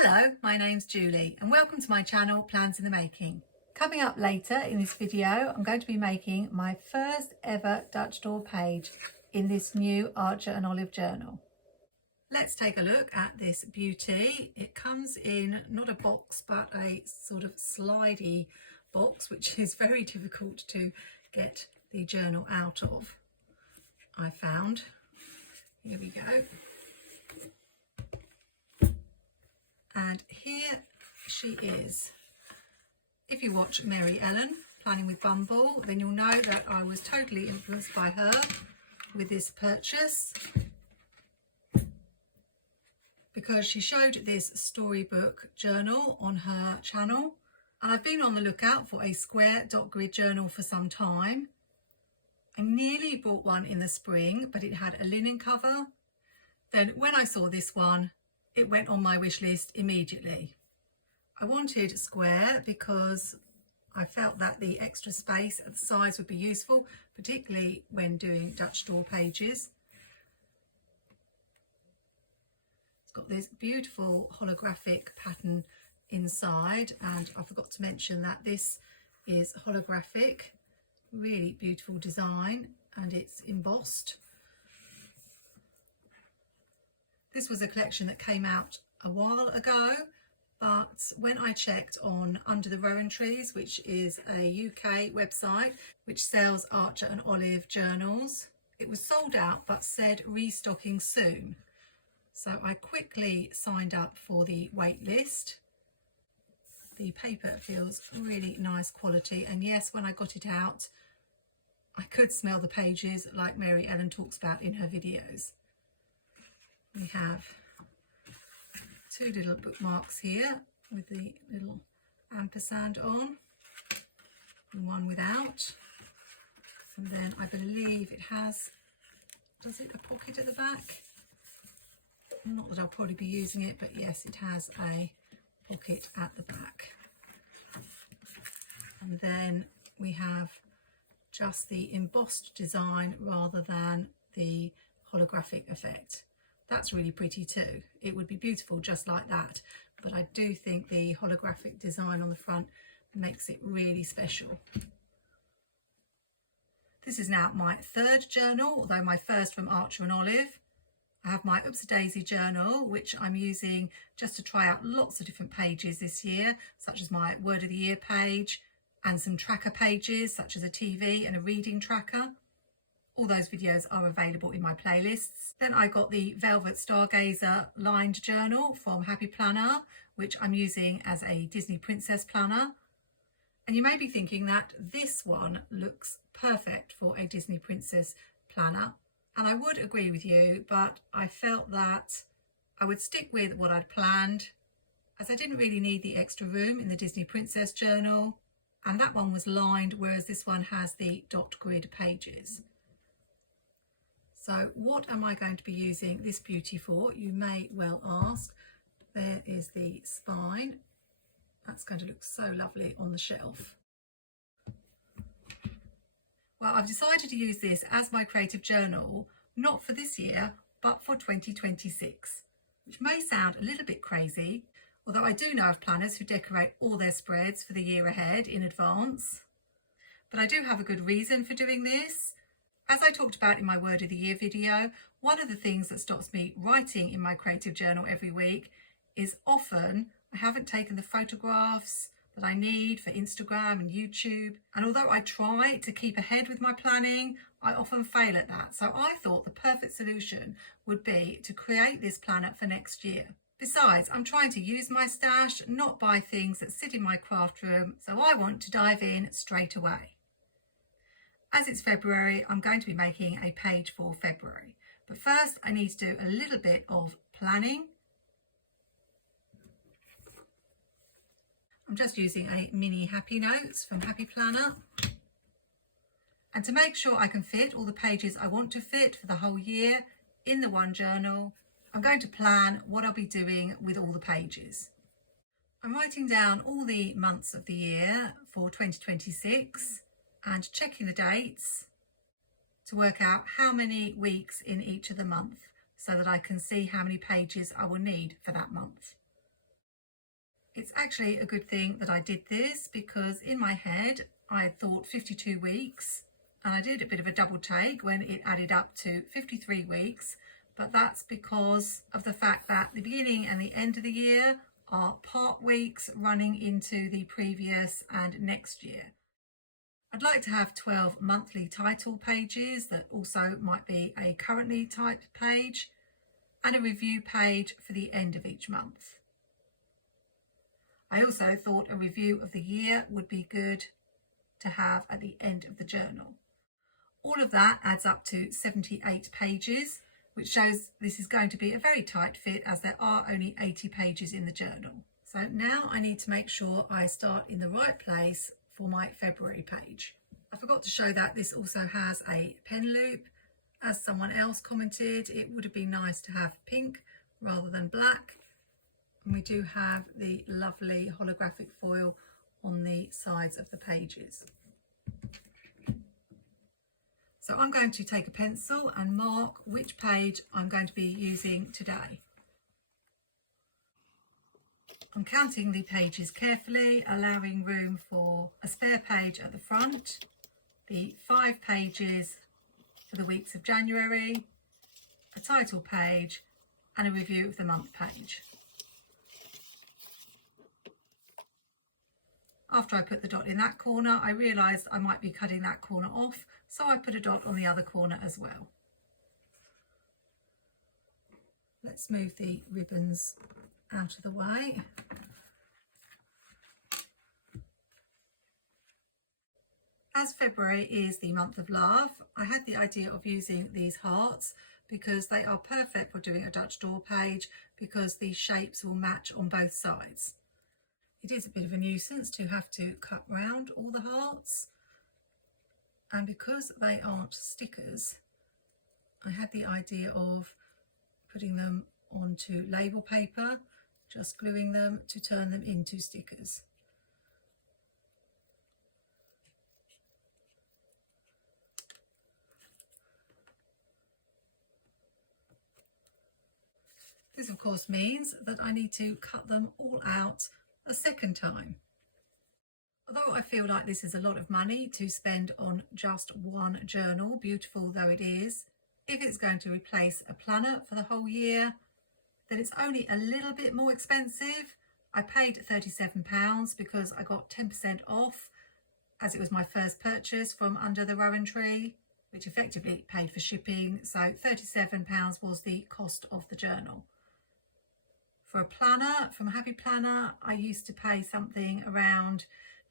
Hello, my name's Julie and welcome to my channel Plans in the Making. Coming up later in this video, I'm going to be making my first ever Dutch door page in this new Archer and Olive journal. Let's take a look at this beauty. It comes in not a box but a sort of slidey box, which is very difficult to get the journal out of, I found. Here we go. And here she is. If you watch Mary Ellen, Planning with Bumble, then you'll know that I was totally influenced by her with this purchase, because she showed this Storybook journal on her channel. And I've been on the lookout for a square dot grid journal for some time. I nearly bought one in the spring, but it had a linen cover. Then when I saw this one, it went on my wish list immediately. I wanted square because I felt that the extra space at the sides would be useful, particularly when doing Dutch door pages. It's got this beautiful holographic pattern inside, and I forgot to mention that this is holographic. Really beautiful design, and it's embossed. This was a collection that came out a while ago, but when I checked on Under the Rowan Trees, which is a UK website which sells Archer and Olive journals, it was sold out but said restocking soon. So I quickly signed up for the wait list. The paper feels really nice quality, and yes, when I got it out, I could smell the pages like Mary Ellen talks about in her videos. We have two little bookmarks here with the little ampersand on, and one without. And then I believe it has, does it, a pocket at the back? Not that I'll probably be using it, but yes, it has a pocket at the back. And then we have just the embossed design rather than the holographic effect. That's really pretty too. It would be beautiful just like that, but I do think the holographic design on the front makes it really special. This is now my third journal, although my first from Archer and Olive. I have my Oops a Daisy journal, which I'm using just to try out lots of different pages this year, such as my Word of the Year page and some tracker pages, such as a TV and a reading tracker. All those videos are available in my playlists. Then I got the Velvet Stargazer lined journal from Happy Planner, which I'm using as a Disney Princess planner. And you may be thinking that this one looks perfect for a Disney Princess planner. And I would agree with you, but I felt that I would stick with what I'd planned, as I didn't really need the extra room in the Disney Princess journal. And that one was lined, whereas this one has the dot grid pages. So what am I going to be using this beauty for, you may well ask. There is the spine. That's going to look so lovely on the shelf. Well, I've decided to use this as my creative journal, not for this year, but for 2026, which may sound a little bit crazy, although I do know of planners who decorate all their spreads for the year ahead in advance. But I do have a good reason for doing this. As I talked about in my Word of the Year video, one of the things that stops me writing in my creative journal every week is often I haven't taken the photographs that I need for Instagram and YouTube. And although I try to keep ahead with my planning, I often fail at that. So I thought the perfect solution would be to create this planner for next year. Besides, I'm trying to use my stash, not buy things that sit in my craft room. So I want to dive in straight away. As it's February, I'm going to be making a page for February. But first, I need to do a little bit of planning. I'm just using a mini Happy Notes from Happy Planner. And to make sure I can fit all the pages I want to fit for the whole year in the one journal, I'm going to plan what I'll be doing with all the pages. I'm writing down all the months of the year for 2026 and checking the dates to work out how many weeks in each of the month, so that I can see how many pages I will need for that month. It's actually a good thing that I did this, because in my head I had thought 52 weeks and I did a bit of a double take when it added up to 53 weeks, but that's because of the fact that the beginning and the end of the year are part weeks running into the previous and next year. I'd like to have 12 monthly title pages that also might be a currently typed page, and a review page for the end of each month. I also thought a review of the year would be good to have at the end of the journal. All of that adds up to 78 pages, which shows this is going to be a very tight fit, as there are only 80 pages in the journal. So now I need to make sure I start in the right place for my February page. I forgot to show that this also has a pen loop. As someone else commented, it would have been nice to have pink rather than black. And we do have the lovely holographic foil on the sides of the pages. So I'm going to take a pencil and mark which page I'm going to be using today. I'm counting the pages carefully, allowing room for a spare page at the front, the 5 pages for the weeks of January, a title page, and a review of the month page. After I put the dot in that corner, I realised I might be cutting that corner off, so I put a dot on the other corner as well. Let's move the ribbons out of the way. As February is the month of love, I had the idea of using these hearts because they are perfect for doing a Dutch door page, because these shapes will match on both sides. It is a bit of a nuisance to have to cut round all the hearts, and because they aren't stickers, I had the idea of putting them onto label paper, just gluing them to turn them into stickers. This of course means that I need to cut them all out a second time. Although I feel like this is a lot of money to spend on just one journal, beautiful though it is, if it's going to replace a planner for the whole year, then it's only a little bit more expensive. I paid £37 because I got 10% off, as it was my first purchase from under the rowan tree, which effectively paid for shipping, so £37 was the cost of the journal. For a planner, from Happy Planner, I used to pay something around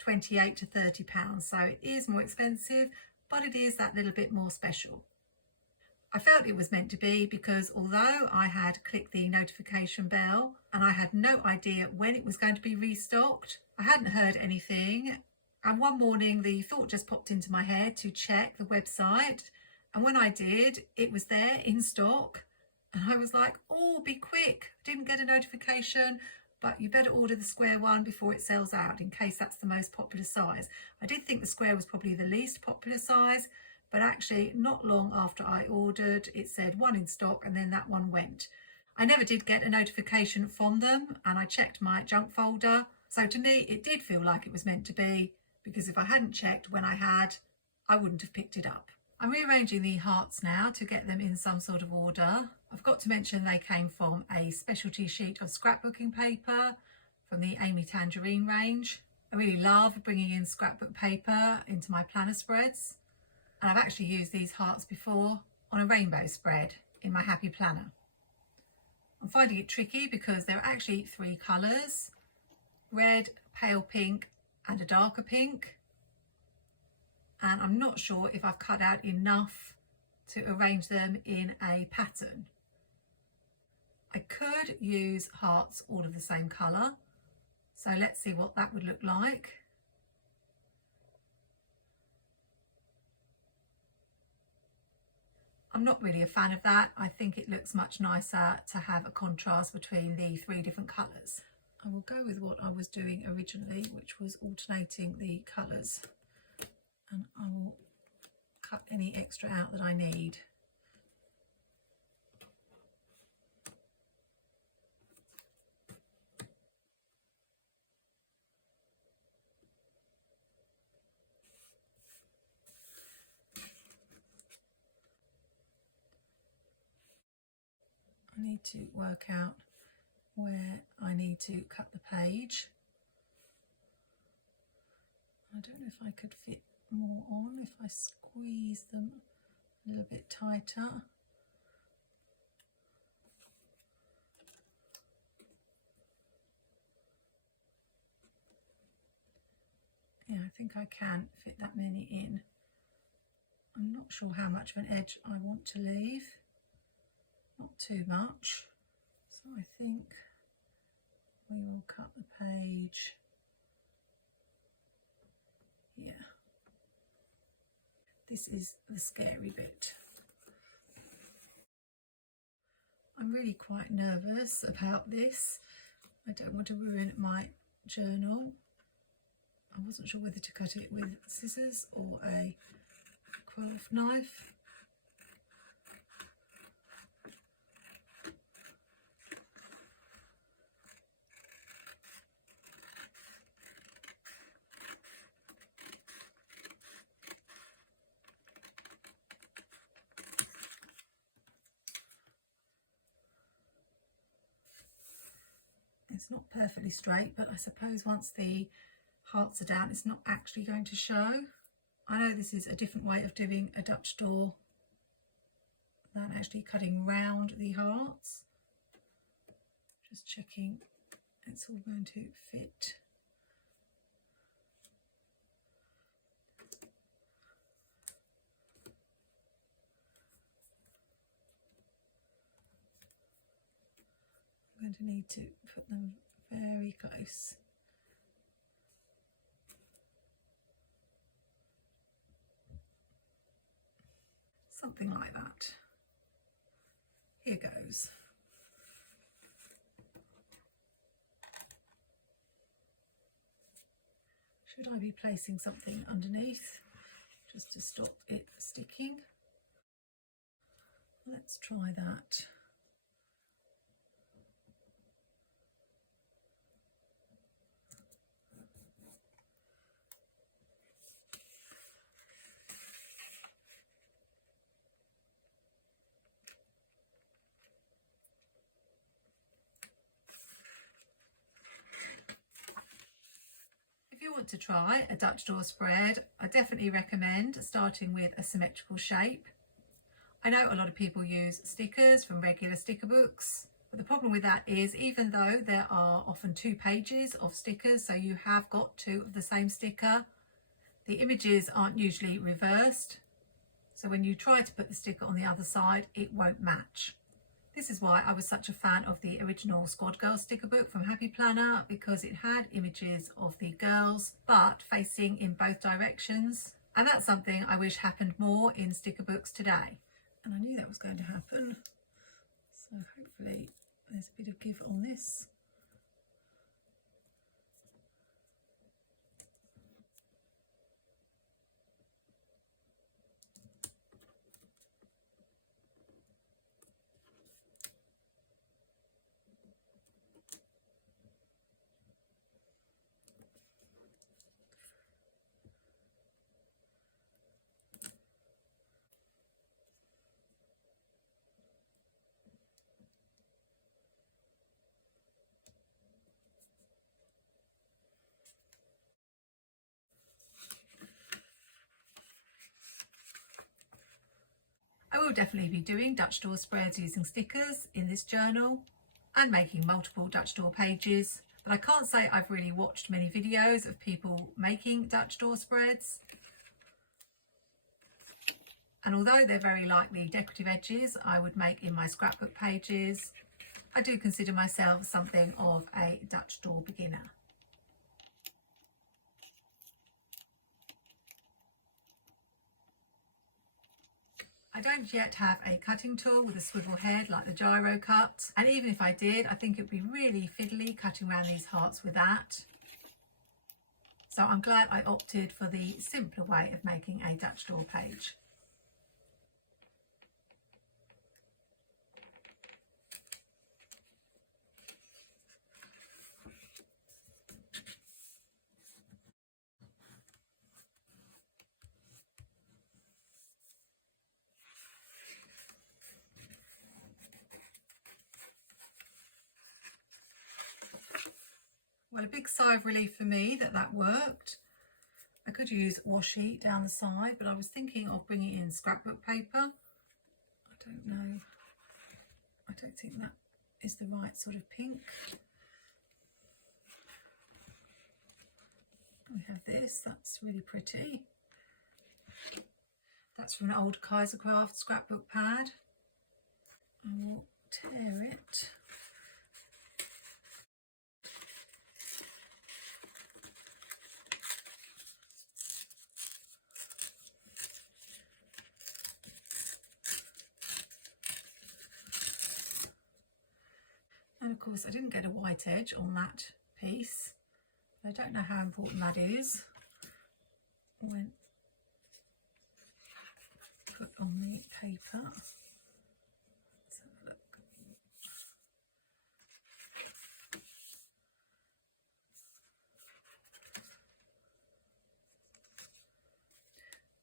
£28 to £30, so it is more expensive, but it is that little bit more special. I felt it was meant to be, because although I had clicked the notification bell and I had no idea when it was going to be restocked, I hadn't heard anything, and one morning the thought just popped into my head to check the website, and when I did, it was there in stock. And I was like, oh, be quick. I didn't get a notification, but you better order the square one before it sells out, in case that's the most popular size. I did think the square was probably the least popular size, but actually not long after I ordered, it said one in stock, and then that one went. I never did get a notification from them, and I checked my junk folder. So to me, it did feel like it was meant to be, because if I hadn't checked when I had, I wouldn't have picked it up. I'm rearranging the hearts now to get them in some sort of order. I've got to mention they came from a specialty sheet of scrapbooking paper from the Amy Tangerine range. I really love bringing in scrapbook paper into my planner spreads, and I've actually used these hearts before on a rainbow spread in my Happy Planner. I'm finding it tricky because there are actually 3 colours: red, pale pink and a darker pink. And I'm not sure if I've cut out enough to arrange them in a pattern. I could use hearts all of the same colour, so let's see what that would look like. I'm not really a fan of that. I think it looks much nicer to have a contrast between the 3 different colours. I will go with what I was doing originally, which was alternating the colours. And I will cut any extra out that I need. I need to work out where I need to cut the page. I don't know if I could fit more on if I squeeze them a little bit tighter. Yeah, I think I can fit that many in. I'm not sure how much of an edge I want to leave. Not too much. So I think we will cut the page. Yeah. This is the scary bit. I'm really quite nervous about this. I don't want to ruin my journal. I wasn't sure whether to cut it with scissors or a craft knife. It's not perfectly straight, but I suppose once the hearts are down, it's not actually going to show. I know this is a different way of doing a Dutch door than actually cutting round the hearts. Just checking it's all going to fit. I'm going to need to put them very close. Something like that. Here goes. Should I be placing something underneath just to stop it sticking? Let's try that. If you want to try a Dutch door spread, I definitely recommend starting with a symmetrical shape. I know a lot of people use stickers from regular sticker books, but the problem with that is even though there are often 2 pages of stickers, so you have got 2 of the same sticker, the images aren't usually reversed. So when you try to put the sticker on the other side, it won't match. This is why I was such a fan of the original Squad Girls sticker book from Happy Planner, because it had images of the girls but facing in both directions, and that's something I wish happened more in sticker books today. And I knew that was going to happen, so hopefully there's a bit of give on this. I will definitely be doing Dutch door spreads using stickers in this journal and making multiple Dutch door pages, but I can't say I've really watched many videos of people making Dutch door spreads. And although they're very likely decorative edges I would make in my scrapbook pages, I do consider myself something of a Dutch door beginner. I don't yet have a cutting tool with a swivel head like the gyro cut, and even if I did, I think it would be really fiddly cutting around these hearts with that. So I'm glad I opted for the simpler way of making a Dutch door page. Well, a big sigh of relief for me that that worked. I could use washi down the side, but I was thinking of bringing in scrapbook paper. I don't know. I don't think that is the right sort of pink. We have this, that's really pretty. That's from an old Kaisercraft scrapbook pad. I will tear it. And of course I didn't get a white edge on that piece. I don't know how important that is when put on the paper. Let's have a look.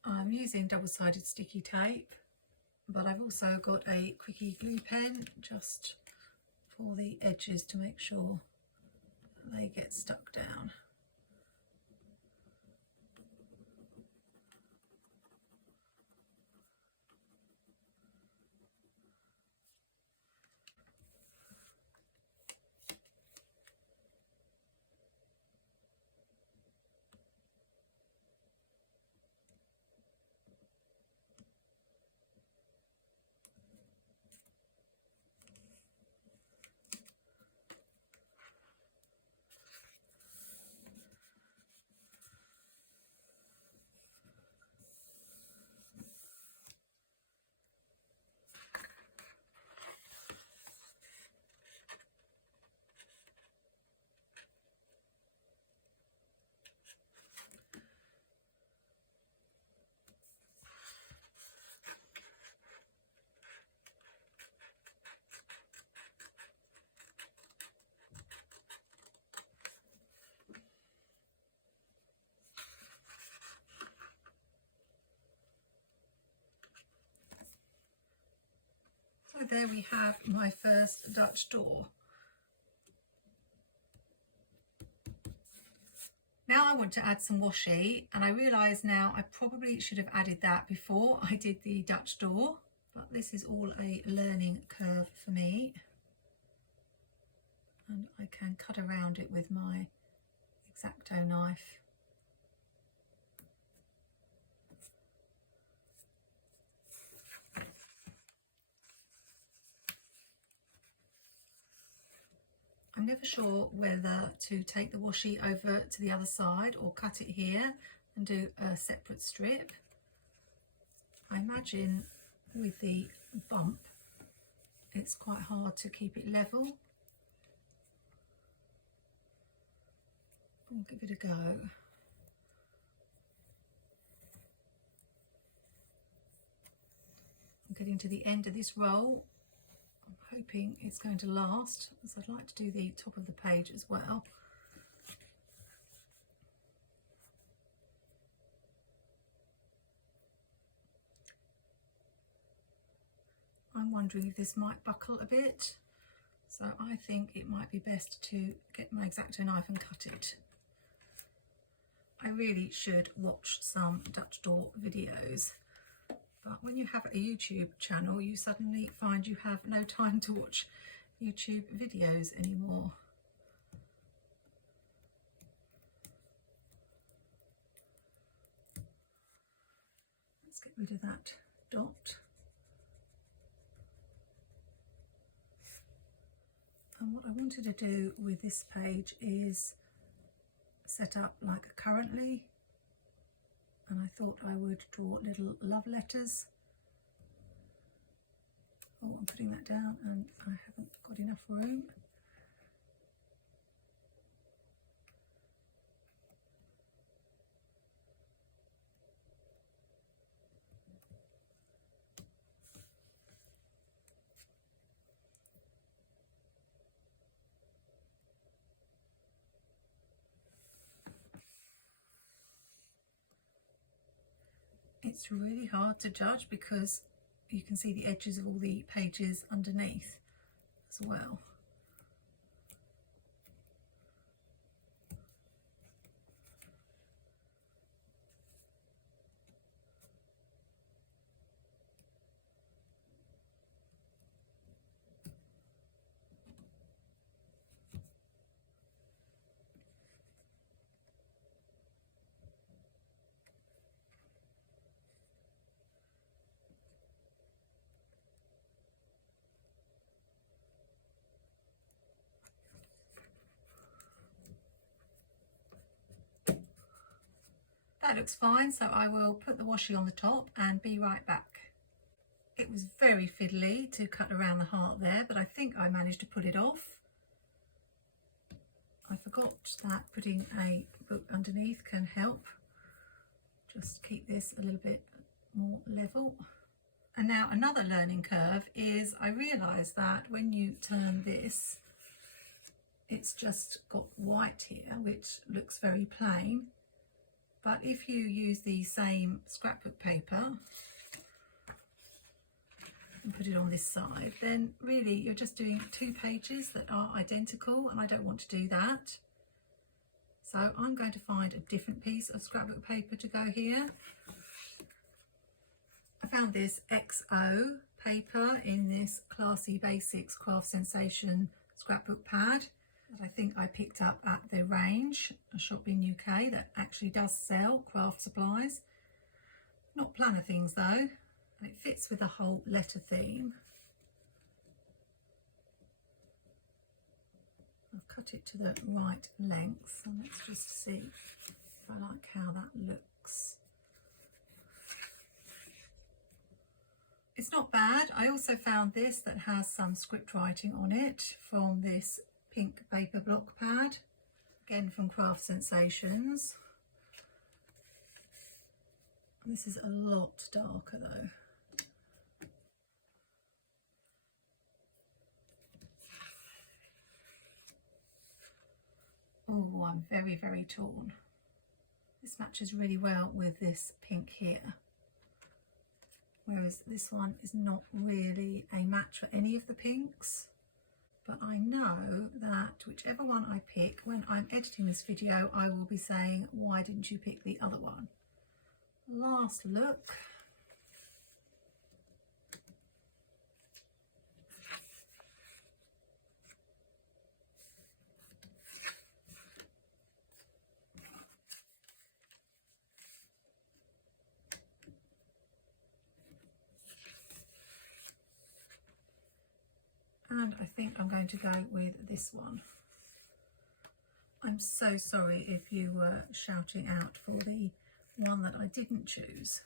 I'm using double-sided sticky tape, but I've also got a quickie glue pen just for the edges to make sure they get stuck down. So there we have my first Dutch door. Now I want to add some washi, and I realise now I probably should have added that before I did the Dutch door, but this is all a learning curve for me. And I can cut around it with my X-Acto knife. I'm never sure whether to take the washi over to the other side or cut it here and do a separate strip. I imagine with the bump it's quite hard to keep it level. I'll give it a go. I'm getting to the end of this roll. I'm hoping it's going to last, as I'd like to do the top of the page as well. I'm wondering if this might buckle a bit, so I think it might be best to get my X-Acto knife and cut it. I really should watch some Dutch door videos, but when you have a YouTube channel you suddenly find you have no time to watch YouTube videos anymore. Let's get rid of that dot. And what I wanted to do with this page is set up like currently, and I thought I would draw little love letters. Oh, I'm putting that down and I haven't got enough room. It's really hard to judge because you can see the edges of all the pages underneath as well. That looks fine, so I will put the washi on the top and be right back. It was very fiddly to cut around the heart there, but I think I managed to pull it off. I forgot that putting a book underneath can help. Just keep this a little bit more level. And now another learning curve is I realised that when you turn this, it's just got white here, which looks very plain. But if you use the same scrapbook paper and put it on this side, then really you're just doing 2 pages that are identical, and I don't want to do that. So I'm going to find a different piece of scrapbook paper to go here. I found this XO paper in this Classy Basics Craft Sensation scrapbook pad that I think I picked up at the Range, a shop in UK that actually does sell craft supplies. Not planner things though, and it fits with the whole letter theme. I've cut it to the right length, and let's just see if I like how that looks. It's not bad. I also found this that has some script writing on it from this pink paper block pad, again from Craft Sensations. This is a lot darker though. Oh, I'm very, very torn. This matches really well with this pink here, whereas this one is not really a match for any of the pinks. But I know that whichever one I pick, when I'm editing this video, I will be saying, why didn't you pick the other one? Last look. And I think I'm going to go with this one. I'm so sorry if you were shouting out for the one that I didn't choose.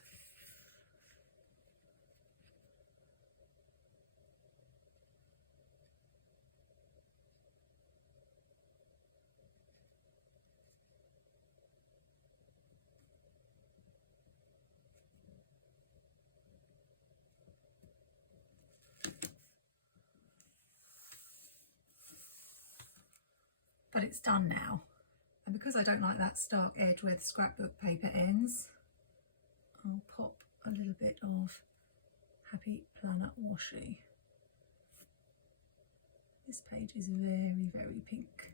But it's done now, and because I don't like that stark edge where the scrapbook paper ends, I'll pop a little bit of Happy Planner washi. This page is very, very pink.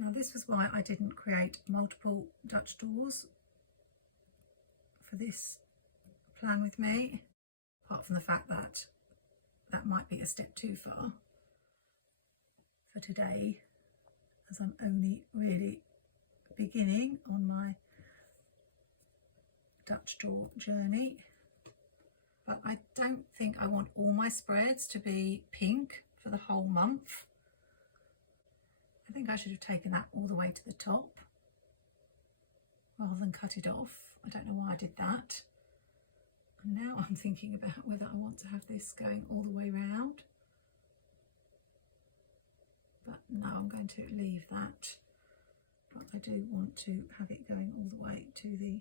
Now this was why I didn't create multiple Dutch doors for this plan with me, apart from the fact that that might be a step too far for today, as I'm only really beginning on my Dutch door journey. But I don't think I want all my spreads to be pink for the whole month. I think I should have taken that all the way to the top rather than cut it off. I don't know why I did that. And now I'm thinking about whether I want to have this going all the way round. But no, I'm going to leave that. But I do want to have it going all the way to the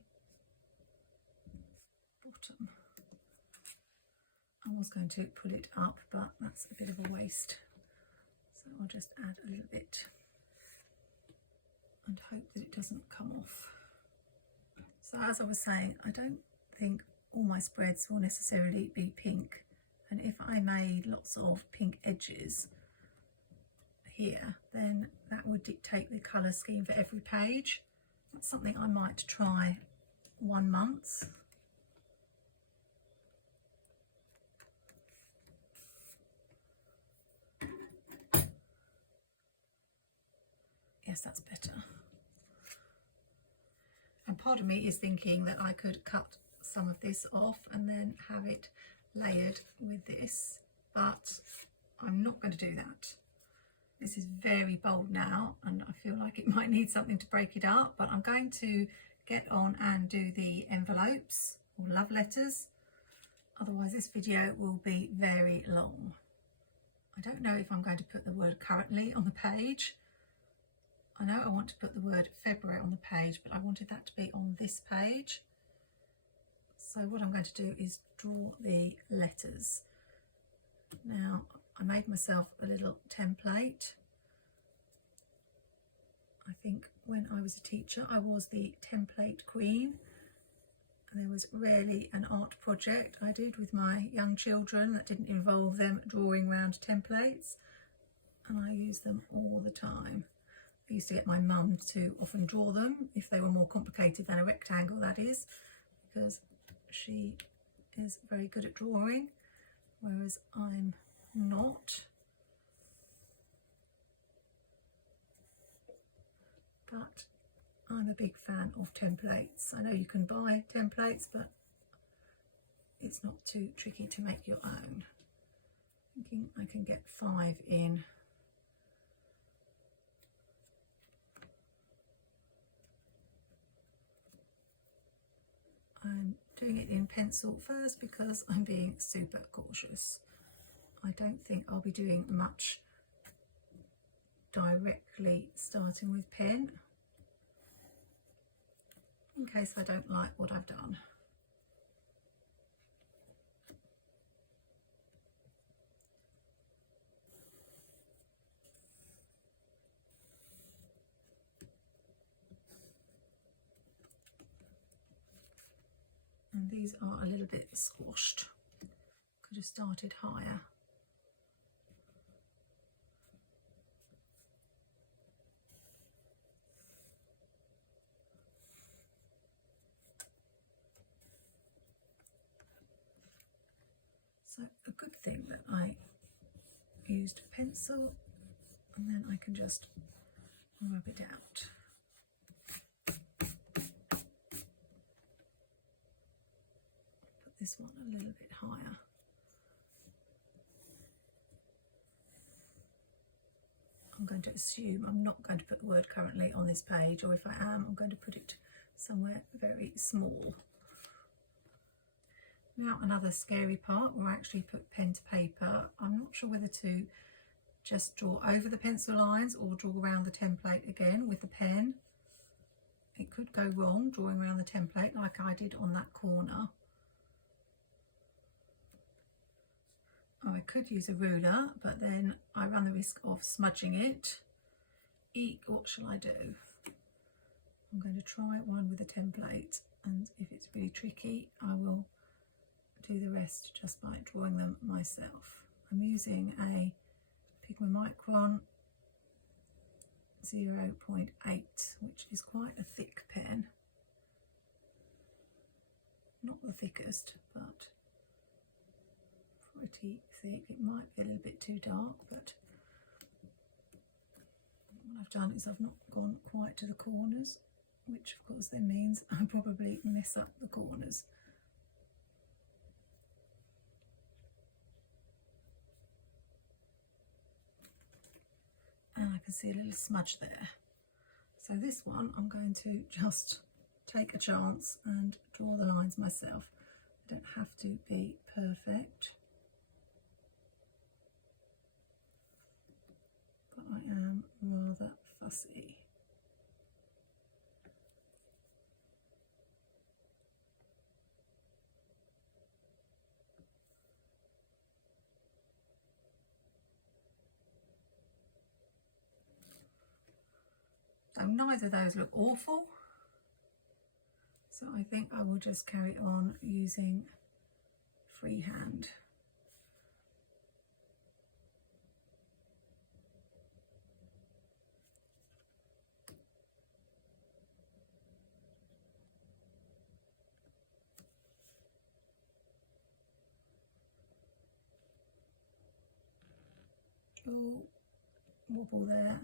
bottom. I was going to pull it up, but that's a bit of a waste. So I'll just add a little bit and hope that it doesn't come off. So as I was saying, I don't think all my spreads will necessarily be pink, and if I made lots of pink edges here, then that would dictate the colour scheme for every page. That's something I might try one month. Yes, that's better. And part of me is thinking that I could cut some of this off and then have it layered with this, but I'm not going to do that. This is very bold now and I feel like it might need something to break it up, but I'm going to get on and do the envelopes or love letters. Otherwise this video will be very long. I don't know if I'm going to put the word currently on the page. I know I want to put the word February on the page, but I wanted that to be on this page. So what I'm going to do is draw the letters. Now I made myself a little template. I think when I was a teacher I was the template queen. And there was rarely an art project I did with my young children that didn't involve them drawing around templates, and I use them all the time. I used to get my mum to often draw them if they were more complicated than a rectangle, that is, because she is very good at drawing, whereas I'm not. But I'm a big fan of templates. I know you can buy templates, but it's not too tricky to make your own. Thinking I can get 5 in. I'm doing it in pencil first because I'm being super cautious. I don't think I'll be doing much directly starting with pen, in case I don't like what I've done. And these are a little bit squashed. Could have started higher. So a good thing that I used a pencil, and then I can just rub it out. Put this one a little bit higher. I'm going to assume I'm not going to put the word currently on this page, or if I am, I'm going to put it somewhere very small. Now another scary part where I actually put pen to paper. I'm not sure whether to just draw over the pencil lines or draw around the template again with the pen. It could go wrong drawing around the template like I did on that corner. Oh, I could use a ruler, but then I run the risk of smudging it. Eek, what shall I do? I'm going to try one with a template, and if it's really tricky I will do the rest just by drawing them myself. I'm using a Pigma Micron 0.8, which is quite a thick pen. Not the thickest, but pretty thick. It might be a little bit too dark, but what I've done is I've not gone quite to the corners, which of course then means I'll probably mess up the corners. And I can see a little smudge there. So this one I'm going to just take a chance and draw the lines myself. I don't have to be perfect, but I am rather fussy. So neither of those look awful. So I think I will just carry on using freehand. Oh, wobble there.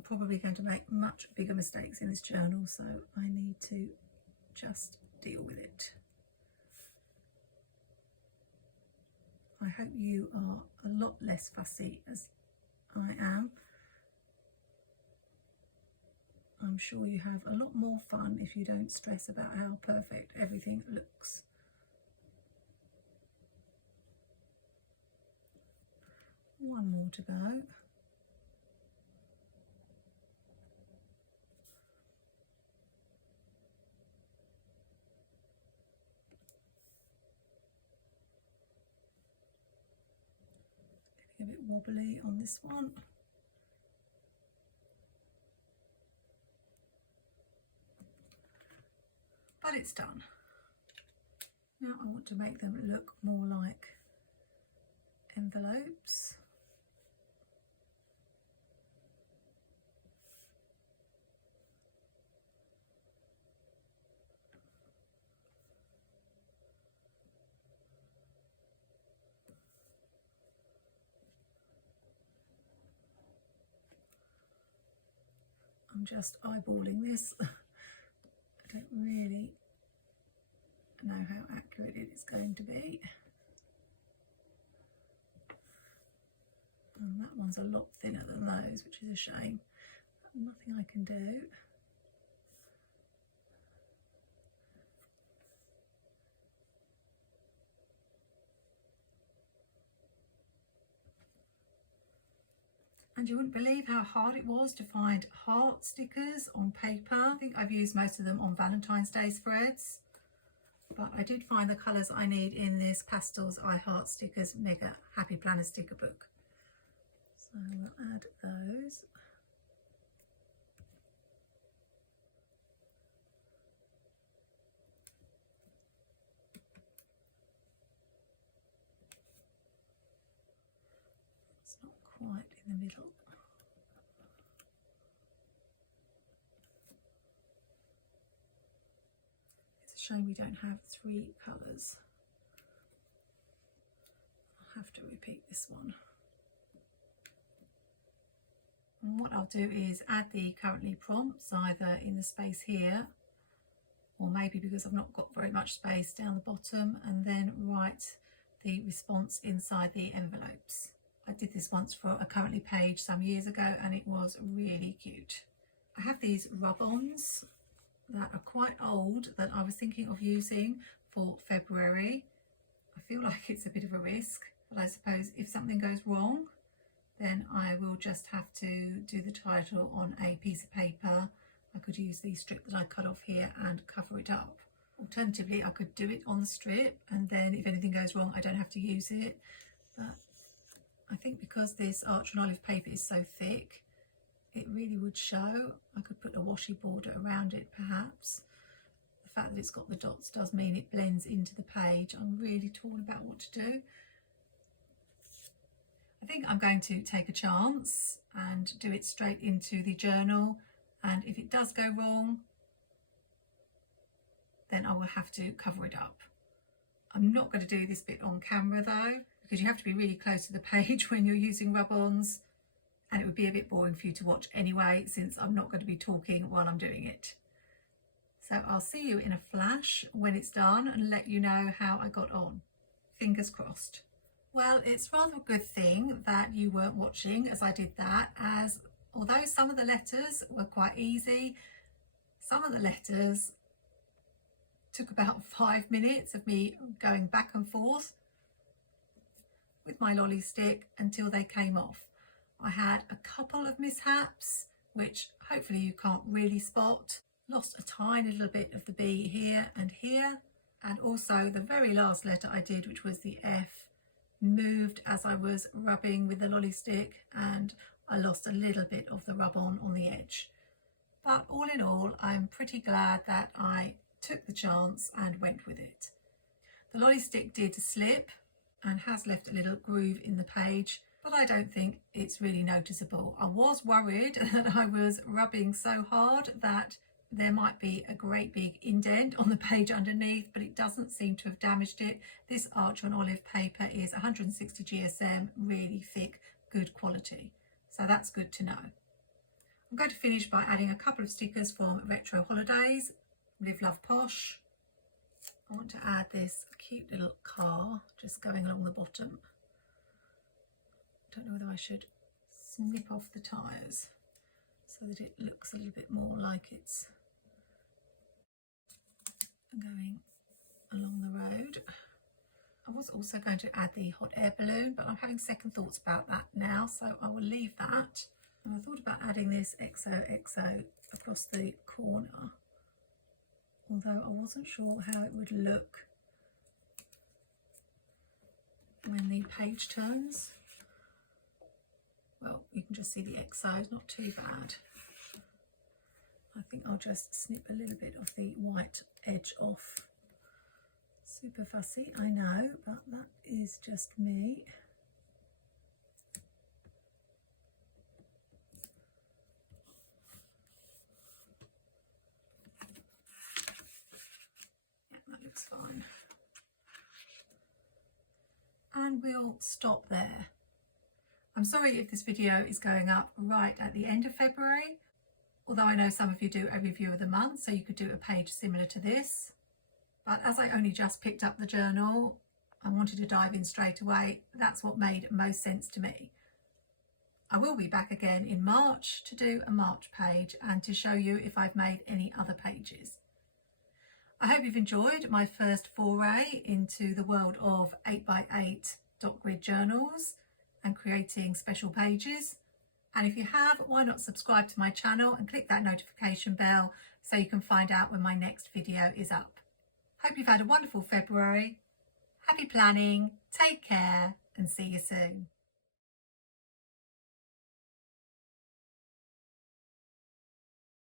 I'm probably going to make much bigger mistakes in this journal, so I need to just deal with it. I hope you are a lot less fussy as I am. I'm sure you have a lot more fun if you don't stress about how perfect everything looks. One more to go. Getting a bit wobbly on this one. But it's done. Now I want to make them look more like envelopes. I'm just eyeballing this. I don't really know how accurate it is going to be. And that one's a lot thinner than those, which is a shame. Nothing I can do. And you wouldn't believe how hard it was to find heart stickers on paper. I think I've used most of them on Valentine's Day threads, but I did find the colours I need in this Pastels I Heart Stickers Mega Happy Planner sticker book. So we'll add those. It's not quite in the middle. It's a shame we don't have 3 colours. I'll have to repeat this one. And what I'll do is add the currently prompts either in the space here, or maybe because I've not got very much space down the bottom, and then write the response inside the envelopes. I did this once for a currently page some years ago and it was really cute. I have these rub-ons that are quite old that I was thinking of using for February. I feel like it's a bit of a risk, but I suppose if something goes wrong, then I will just have to do the title on a piece of paper. I could use the strip that I cut off here and cover it up. Alternatively, I could do it on the strip and then if anything goes wrong, I don't have to use it. But I think because this archerandolive paper is so thick, it really would show. I could put a washi border around it perhaps. The fact that it's got the dots does mean it blends into the page. I'm really torn about what to do. I think I'm going to take a chance and do it straight into the journal, and if it does go wrong, then I will have to cover it up. I'm not going to do this bit on camera though, because you have to be really close to the page when you're using rub-ons, and it would be a bit boring for you to watch anyway since I'm not going to be talking while I'm doing it. So I'll see you in a flash when it's done and let you know how I got on. Fingers crossed. Well, it's rather a good thing that you weren't watching as I did that, as although some of the letters were quite easy, some of the letters took about 5 minutes of me going back and forth with my lolly stick until they came off. I had a couple of mishaps, which hopefully you can't really spot. Lost a tiny little bit of the B here and here, and also the very last letter I did, which was the F, moved as I was rubbing with the lolly stick, and I lost a little bit of the rub on the edge. But all in all, I'm pretty glad that I took the chance and went with it. The lolly stick did slip and has left a little groove in the page, but I don't think it's really noticeable. I was worried that I was rubbing so hard that there might be a great big indent on the page underneath, but it doesn't seem to have damaged it. This archerandolive paper is 160 GSM, really thick, good quality. So that's good to know. I'm going to finish by adding a couple of stickers from Retro Holidays, Liveloveposh. I want to add this cute little car just going along the bottom. I don't know whether I should snip off the tyres so that it looks a little bit more like it's going along the road. I was also going to add the hot air balloon, but I'm having second thoughts about that now, so I will leave that. And I thought about adding this XOXO across the corner, although I wasn't sure how it would look when the page turns. Well, you can just see the XO, it's not too bad. I think I'll just snip a little bit of the white edge off. Super fussy, I know, but that is just me. Yeah, that looks fine. And we'll stop there. I'm sorry if this video is going up right at the end of February, although I know some of you do a review of the month, so you could do a page similar to this. But as I only just picked up the journal, I wanted to dive in straight away. That's what made most sense to me. I will be back again in March to do a March page and to show you if I've made any other pages. I hope you've enjoyed my first foray into the world of 8x8 dot grid journals and creating special pages. And if you have, why not subscribe to my channel and click that notification bell so you can find out when my next video is up. Hope you've had a wonderful February. Happy planning, take care, and see you soon.